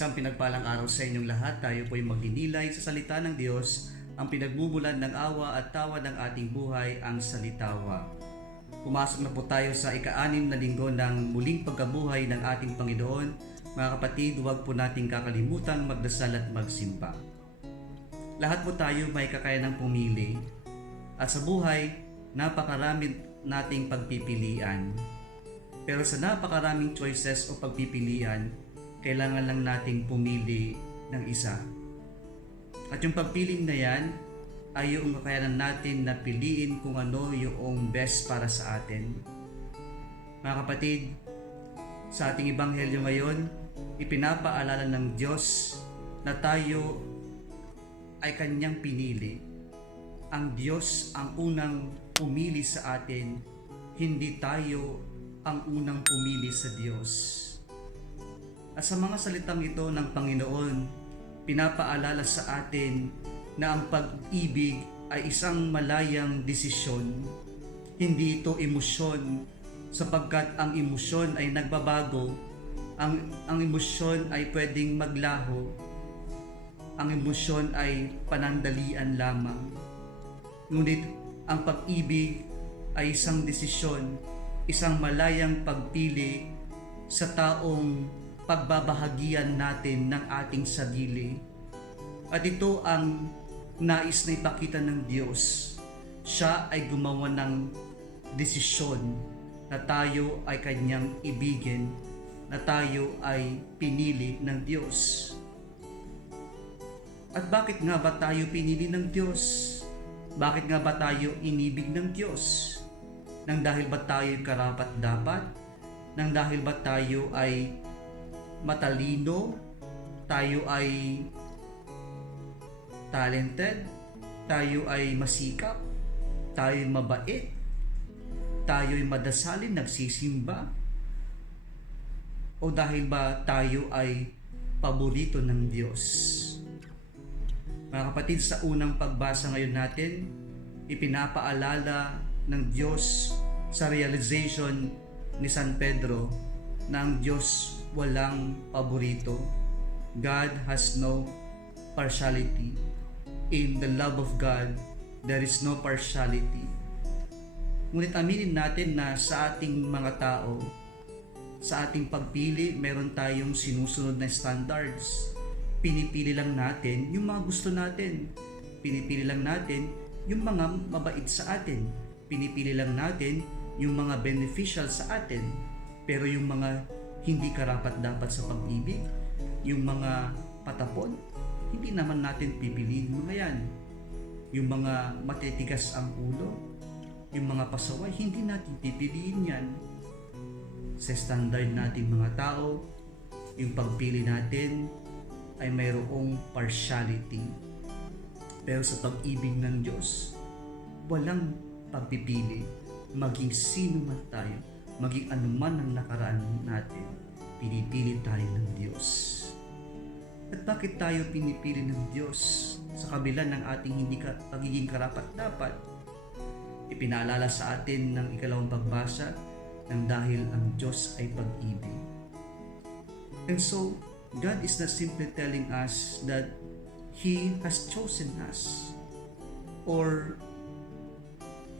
Isang pinagpalang araw sa inyong lahat. Tayo po'y magdinilay sa salita ng Diyos, ang pinagbubulan ng awa at tawa ng ating buhay, ang salitawa. Pumasok na po tayo sa ika-6 na linggo ng muling pagkabuhay ng ating Panginoon. Mga kapatid, huwag po nating kakalimutan magdasal at magsimba. Lahat po tayo may kakayanang pumili. At sa buhay, napakarami nating pagpipilian. Pero sa napakaraming choices o pagpipilian, kailangan lang nating pumili ng isa. At yung pagpiling na yan ay yung kakayanan natin na piliin kung ano yung best para sa atin. Mga kapatid, sa ating ebanghelyo ngayon, ipinapaalala ng Diyos na tayo ay Kanyang pinili. Ang Diyos ang unang pumili sa atin, hindi tayo ang unang pumili sa Diyos. At sa mga salitang ito ng Panginoon, pinapaalala sa atin na ang pag-ibig ay isang malayang desisyon. Hindi ito emosyon, sapagkat ang emosyon ay nagbabago. Ang emosyon ay pwedeng maglaho. Ang emosyon ay panandalian lamang. Ngunit ang pag-ibig ay isang desisyon, isang malayang pagpili sa taong pagbabahagian natin ng ating sarili. At ito ang nais na ipakita ng Diyos. Siya ay gumawa ng desisyon na tayo ay Kanyang ibigin, na tayo ay pinili ng Diyos. At bakit nga ba tayo pinili ng Diyos? Bakit nga ba tayo inibig ng Diyos? Nang dahil ba tayo karapat-dapat? Nang dahil ba tayo ay matalino? Tayo ay talented? Tayo ay masikap? Tayo ay mabait? Tayo ay madasalin, nagsisimba? O dahil ba tayo ay paborito ng Diyos? Mga kapatid, sa unang pagbasa ngayon natin, ipinapaalala ng Diyos sa realization ni San Pedro na ang Diyos walang paborito. God has no partiality. In the love of God, there is no partiality. Ngunit aminin natin na sa ating mga tao, sa ating pagpili, meron tayong sinusunod na standards. Pinipili lang natin yung mga gusto natin. Pinipili lang natin yung mga mabait sa atin. Pinipili lang natin yung mga beneficial sa atin. Pero yung mga hindi karapat-dapat sa pag-ibig, yung mga patapon, hindi naman natin pipiliin mga yan. Yung mga matitigas ang ulo, yung mga pasaway, hindi natin pipiliin yan. Sa standard nating mga tao, yung pagpili natin ay mayroong partiality. Pero sa pag-ibig ng Diyos, walang pagpipili. Maging sino man tayo, maging anuman ang nakaraan natin, pinipili tayo ng Diyos. At bakit tayo pinipili ng Diyos? Sa kabila ng ating pagiging karapat-dapat, ipinaalala sa atin ng ikalawang pagbasa ng dahil ang Diyos ay pag-ibig. And so, God is not simply telling us that He has chosen us or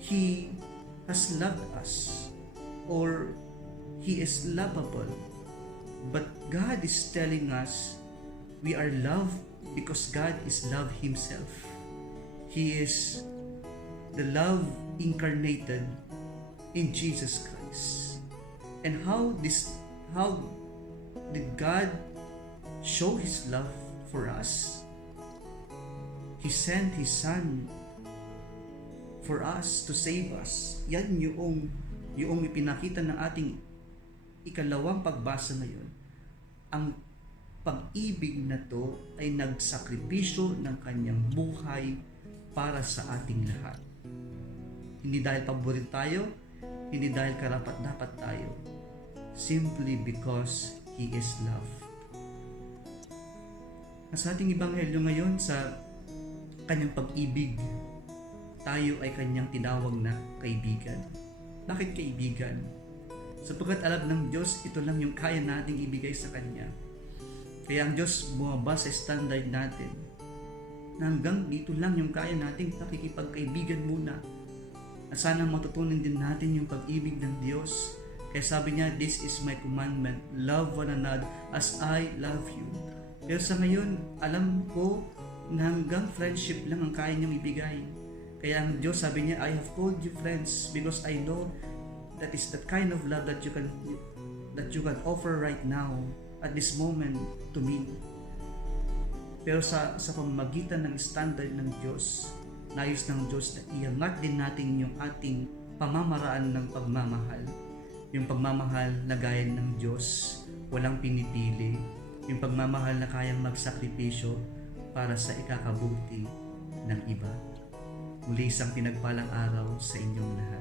He has loved us or He is lovable. But God is telling us we are loved because God is love Himself. He is the love incarnated in Jesus Christ. And how did God show His love for us? He sent His Son for us to save us. Yan yung ipinakita ng ating ikalawang pagbasa ngayon. Ang pag-ibig na to ay nagsakripisyo ng Kanyang buhay para sa ating lahat. Hindi dahil paborito tayo, hindi dahil karapat-dapat tayo. Simply because He is love. Sa ating ebanghelyo ngayon, sa Kanyang pag-ibig, tayo ay Kanyang tinawag na kaibigan. Bakit kaibigan? Sapagkat alam ng Diyos, ito lang yung kaya nating ibigay sa Kanya. Kaya ang Diyos bumaba sa standard natin na hanggang dito lang yung kaya nating pakikipagkaibigan muna. At sana matutunan din natin yung pag-ibig ng Diyos. Kaya sabi niya, this is my commandment, love one another as I love you. Pero sa ngayon, alam ko na hanggang friendship lang ang kaya niyang ibigay. Kaya ang Diyos sabi niya, I have called you friends because I know that is the kind of love that you can offer right now at this moment to me. Pero sa pamamagitan ng standard ng Diyos, nais ng Diyos na iangat din natin yung ating pamamaraan ng pagmamahal. Yung pagmamahal na gaya ng Diyos, walang pinipili. Yung pagmamahal na kayang magsakripisyo para sa ikakabuti ng iba. Muli isang pinagpalang araw sa inyong lahat.